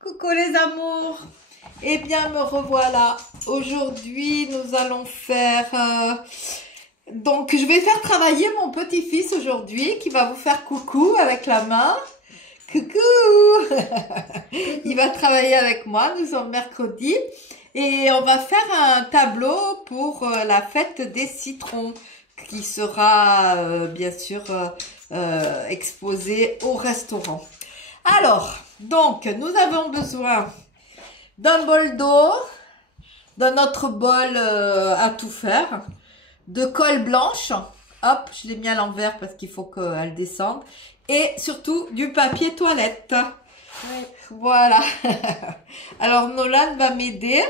Coucou les amours. Eh bien, me revoilà. Aujourd'hui, nous allons faire... Donc, je vais faire travailler mon petit-fils aujourd'hui qui va vous faire coucou avec la main. Coucou. Il va travailler avec moi. Nous sommes mercredi. Et on va faire un tableau pour la fête des citrons qui sera bien sûr exposé au restaurant. Alors, donc, nous avons besoin d'un bol d'eau, d'un autre bol à tout faire, de colle blanche, hop, je l'ai mis à l'envers parce qu'il faut qu'elle descende, et surtout du papier toilette. Ouais. Voilà. Alors, Nolan va m'aider.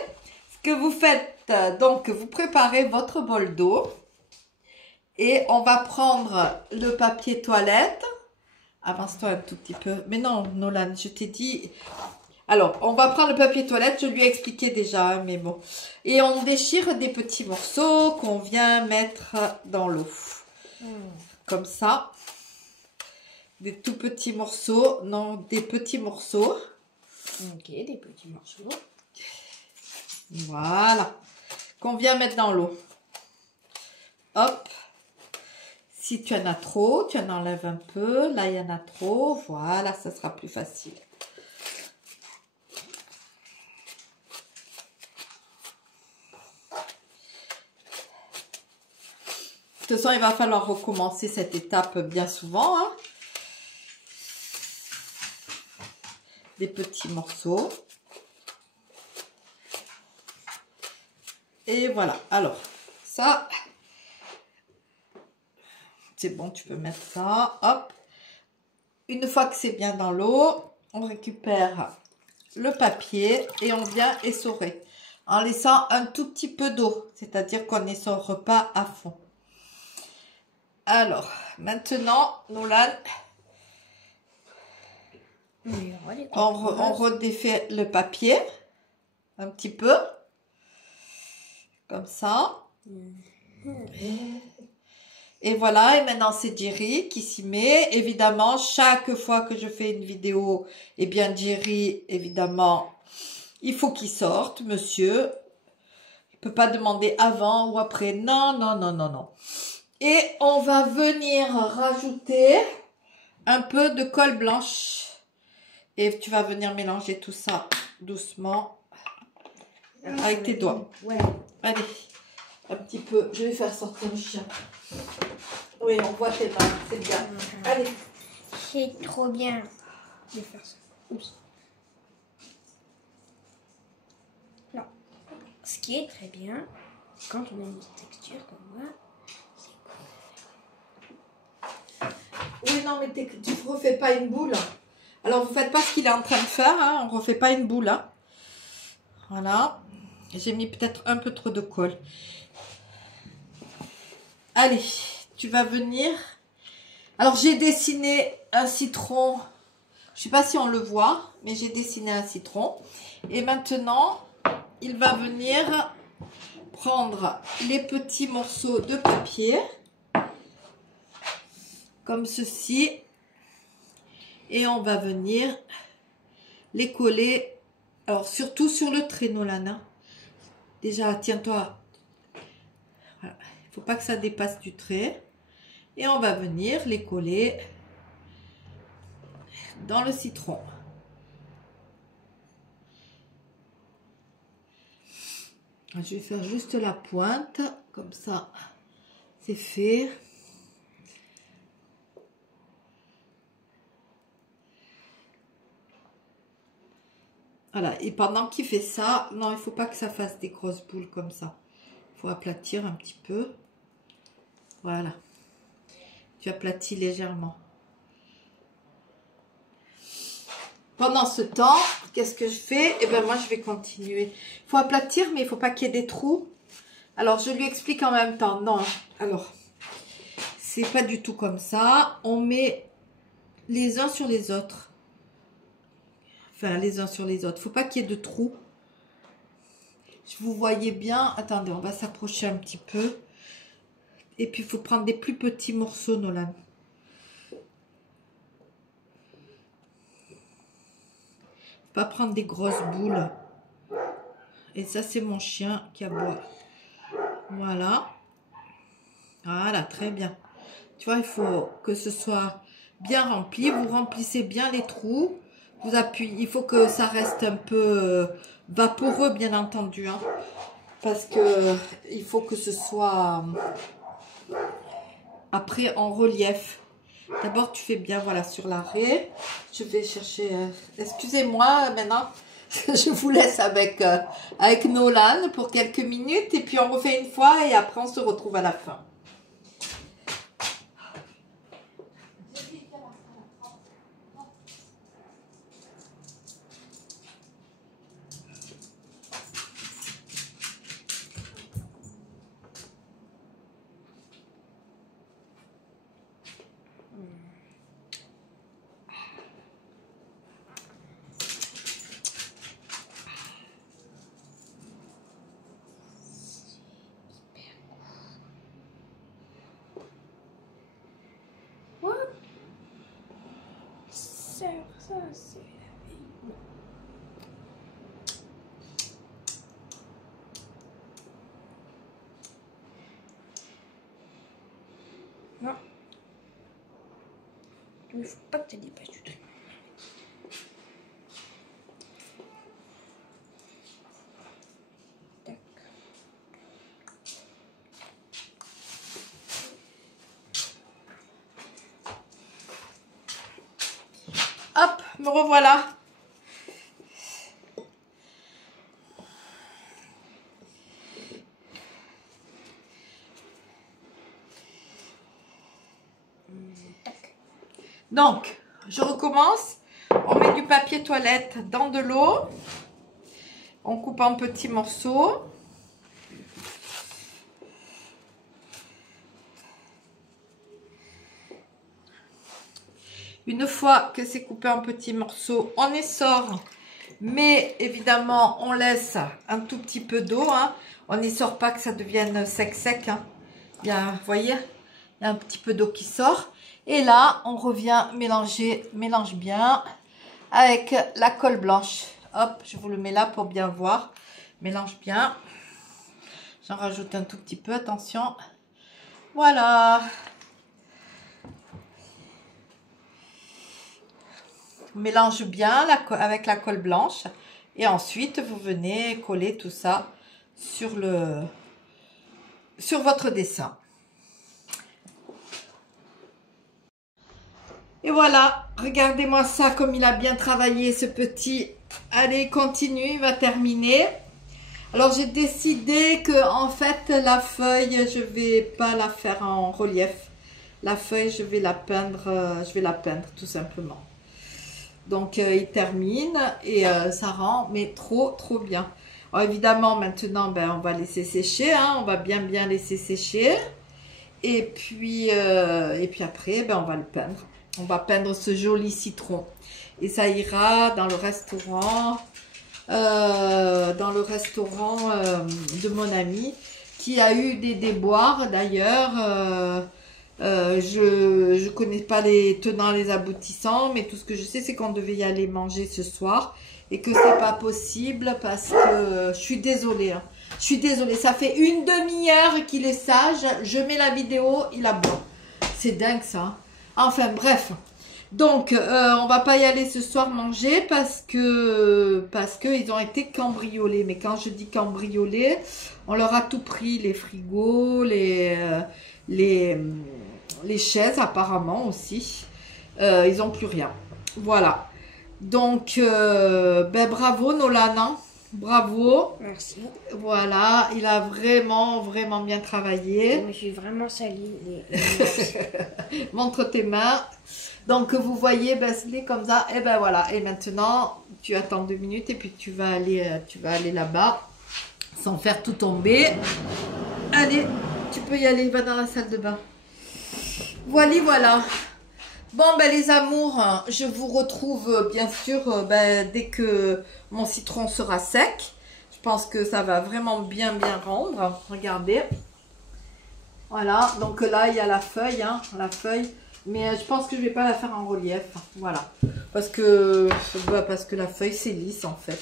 Ce que vous faites, donc, vous préparez votre bol d'eau et on va prendre le papier toilette. Avance-toi un tout petit peu. Mais non, Nolan, je t'ai dit... Alors, on va prendre le papier toilette. Je lui ai expliqué déjà, mais bon. Et on déchire des petits morceaux qu'on vient mettre dans l'eau. Comme ça. Des tout petits morceaux. Non, des petits morceaux. Ok, des petits morceaux. Voilà. Qu'on vient mettre dans l'eau. Hop. Si tu en as trop, tu en enlèves un peu. Là, il y en a trop. Voilà, ça sera plus facile. De toute façon, il va falloir recommencer cette étape bien souvent. Hein. Des petits morceaux. Et voilà. Alors, ça... C'est bon, tu peux mettre ça. Hop. Une fois que c'est bien dans l'eau, on récupère le papier et on vient essorer. En laissant un tout petit peu d'eau. C'est-à-dire qu'on n'essore pas à fond. Alors, maintenant, Nolan, on redéfait le papier. Un petit peu. Comme ça. Et voilà, et maintenant c'est Jerry qui s'y met. Évidemment, chaque fois que je fais une vidéo, eh bien Jerry, évidemment, il faut qu'il sorte, monsieur. Il ne peut pas demander avant ou après. Non, non, non, non, non. Et on va venir rajouter un peu de colle blanche. Et tu vas venir mélanger tout ça doucement avec tes doigts. Ouais. Allez, un petit peu. Je vais faire sortir le chien. Oui, on voit tes mains, c'est bien. Allez. C'est trop bien de faire ça. Oups. Non. Ce qui est très bien, quand on a une texture comme moi, c'est Oui, non, mais tu ne refais pas une boule. Alors, vous ne faites pas ce qu'il est en train de faire. Hein, on ne refait pas une boule. Hein. Voilà. J'ai mis peut-être un peu trop de colle. Allez, tu vas venir. Alors, j'ai dessiné un citron. Je ne sais pas si on le voit, mais j'ai dessiné un citron. Et maintenant, il va venir prendre les petits morceaux de papier. Comme ceci. Et on va venir les coller. Alors, surtout sur le trait, Nolan. Déjà, tiens-toi. Voilà. Il ne faut pas que ça dépasse du trait. Et on va venir les coller dans le citron. Je vais faire juste la pointe. Comme ça, c'est fait. Voilà, et pendant qu'il fait ça, non, il ne faut pas que ça fasse des grosses boules comme ça. Il faut aplatir un petit peu. Voilà. Tu aplatis légèrement. Pendant ce temps, qu'est-ce que je fais? Eh bien, moi, je vais continuer. Il faut aplatir, mais il ne faut pas qu'il y ait des trous. Alors, je lui explique en même temps. Non, alors, c'est pas du tout comme ça. On met les uns sur les autres. Enfin, les uns sur les autres. Il ne faut pas qu'il y ait de trous. Vous voyez bien. Attendez, on va s'approcher un petit peu. Et puis, il faut prendre des plus petits morceaux, Nolan. pas prendre des grosses boules. Et ça, c'est mon chien qui aboie. Voilà. Voilà, très bien. Tu vois, il faut que ce soit bien rempli. Vous remplissez bien les trous. Vous appuyez. Il faut que ça reste un peu vaporeux, bien entendu. Hein, parce que il faut que ce soit après en relief. D'abord, tu fais bien, voilà, sur l'arrêt. Je vais chercher... excusez-moi, maintenant, je vous laisse avec Nolan pour quelques minutes. Et puis, on refait une fois et après, on se retrouve à la fin. Ça, c'est la vie. Non. Il ne faut pas que tu dépasses du tout. Tac. Hop, me revoilà. Donc, je recommence. On met du papier toilette dans de l'eau. On coupe en petits morceaux. Une fois que c'est coupé en petits morceaux, on essore. Mais évidemment, on laisse un tout petit peu d'eau. Hein. On n'essore pas que ça devienne sec. Hein. Il y a, vous voyez, il y a un petit peu d'eau qui sort. Et là, on revient mélange bien avec la colle blanche. Hop, je vous le mets là pour bien voir. Mélange bien. J'en rajoute un tout petit peu, attention. Voilà. Mélange bien avec la colle blanche. Et ensuite, vous venez coller tout ça sur votre dessin. Et voilà, regardez-moi ça, comme il a bien travaillé ce petit. Allez, continue, il va terminer. Alors, j'ai décidé que, en fait, la feuille, je vais pas la faire en relief. La feuille, je vais la peindre tout simplement. Donc, il termine et ça rend, mais trop bien. Alors, évidemment, maintenant, ben, on va laisser sécher, hein, on va bien laisser sécher. Et puis après, ben, on va le peindre. On va peindre ce joli citron. Et ça ira dans le restaurant, de mon ami qui a eu des déboires d'ailleurs. Je connais pas les tenants, les aboutissants, mais tout ce que je sais, c'est qu'on devait y aller manger ce soir et que c'est pas possible parce que je suis désolée. Hein. Je suis désolée, ça fait une demi-heure qu'il est sage. Je mets la vidéo, il aboie. C'est dingue ça. Enfin bref. Donc, on va pas y aller ce soir manger parce que ils ont été cambriolés. Mais quand je dis cambriolés, on leur a tout pris, les frigos, les chaises apparemment aussi. Ils n'ont plus rien. Voilà. Donc, ben bravo Nolan, hein. Bravo. Merci. Voilà, il a vraiment bien travaillé. Je me suis vraiment salie. Montre tes mains. Donc, vous voyez, ben, c'est comme ça. Et ben voilà. Et maintenant, tu attends 2 minutes et puis tu vas aller là-bas sans faire tout tomber. Allez, tu peux y aller. Va dans la salle de bain. Voilà. Bon, ben les amours, je vous retrouve bien sûr dès que mon citron sera sec. Je pense que ça va vraiment bien rendre. Regardez. Voilà, donc là, il y a la feuille. Hein, la feuille, Mais je pense que je vais pas la faire en relief. Voilà. Parce que la feuille, c'est lisse, en fait.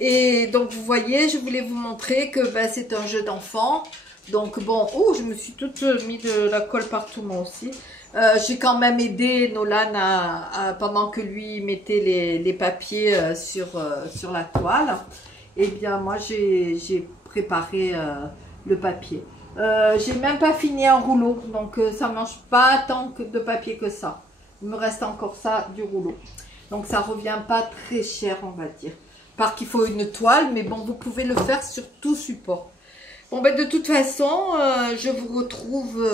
Et donc, vous voyez, je voulais vous montrer que c'est un jeu d'enfant. Donc, bon, je me suis toute mis de la colle partout, moi aussi. J'ai quand même aidé Nolan pendant que lui mettait les papiers sur la toile. Eh bien, moi, j'ai préparé le papier. J'ai même pas fini un rouleau, donc ça mange pas tant de papier que ça. Il me reste encore ça du rouleau. Donc, ça revient pas très cher, on va dire. Par qu'il faut une toile, mais bon, vous pouvez le faire sur tout support. Bon, de toute façon, je vous retrouve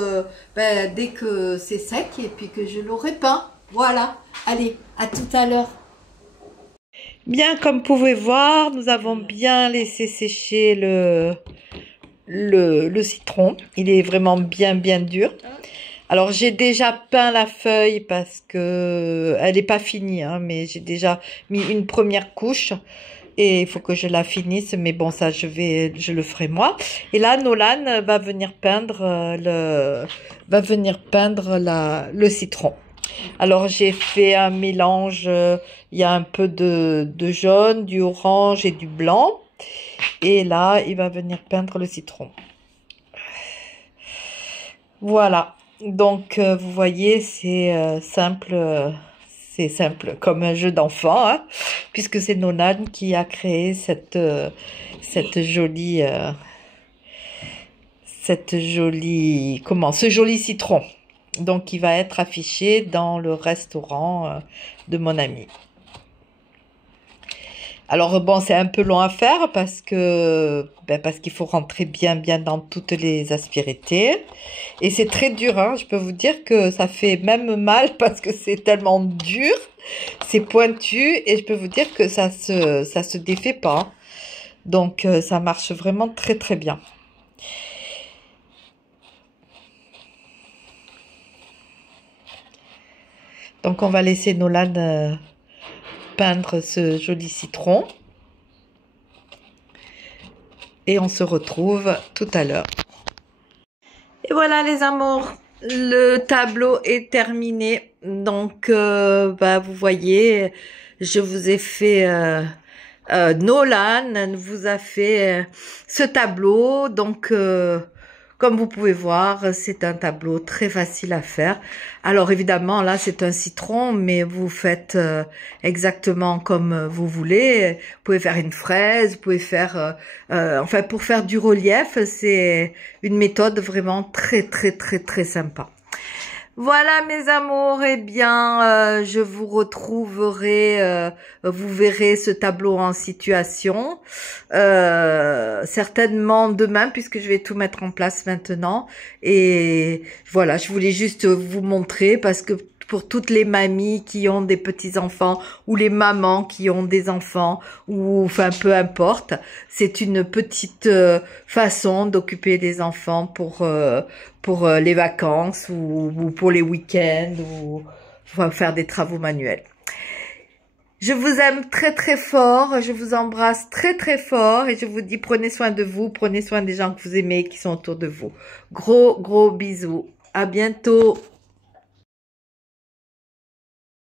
dès que c'est sec et puis que je l'aurai peint. Voilà. Allez, à tout à l'heure. Bien, comme vous pouvez voir, nous avons bien laissé sécher le citron. Il est vraiment bien dur. Alors, j'ai déjà peint la feuille parce que elle n'est pas finie, hein, mais j'ai déjà mis une première couche. Et il faut que je la finisse, mais bon, ça, je le ferai moi. Et là, Nolan va venir peindre le citron. Alors, j'ai fait un mélange, il y a un peu de jaune, du orange et du blanc. Et là, il va venir peindre le citron. Voilà. Donc, vous voyez, c'est simple. C'est simple, comme un jeu d'enfant, hein, puisque c'est Nolan qui a créé ce joli citron. Donc, il va être affiché dans le restaurant de mon ami. Alors, bon, c'est un peu long à faire parce qu'il faut rentrer bien dans toutes les aspérités. Et c'est très dur, hein. Je peux vous dire que ça fait même mal parce que c'est tellement dur. C'est pointu et je peux vous dire que ça se défait pas. Donc, ça marche vraiment très bien. Donc, on va laisser Nolan peindre ce joli citron. Et on se retrouve tout à l'heure. Et voilà les amours, le tableau est terminé. Donc, vous voyez, je vous ai fait... Nolan vous a fait ce tableau. Donc, comme vous pouvez voir, c'est un tableau très facile à faire. Alors évidemment, là, c'est un citron, mais vous faites exactement comme vous voulez. Vous pouvez faire une fraise, vous pouvez faire... enfin, pour faire du relief, c'est une méthode vraiment très sympa. Voilà mes amours, eh bien, je vous retrouverai, vous verrez ce tableau en situation, certainement demain puisque je vais tout mettre en place maintenant. Et voilà, je voulais juste vous montrer parce que pour toutes les mamies qui ont des petits-enfants ou les mamans qui ont des enfants ou enfin peu importe, c'est une petite façon d'occuper des enfants pour les vacances ou pour les week-ends ou faire des travaux manuels. Je vous aime très fort, je vous embrasse très fort et je vous dis prenez soin de vous, prenez soin des gens que vous aimez qui sont autour de vous. Gros bisous, à bientôt.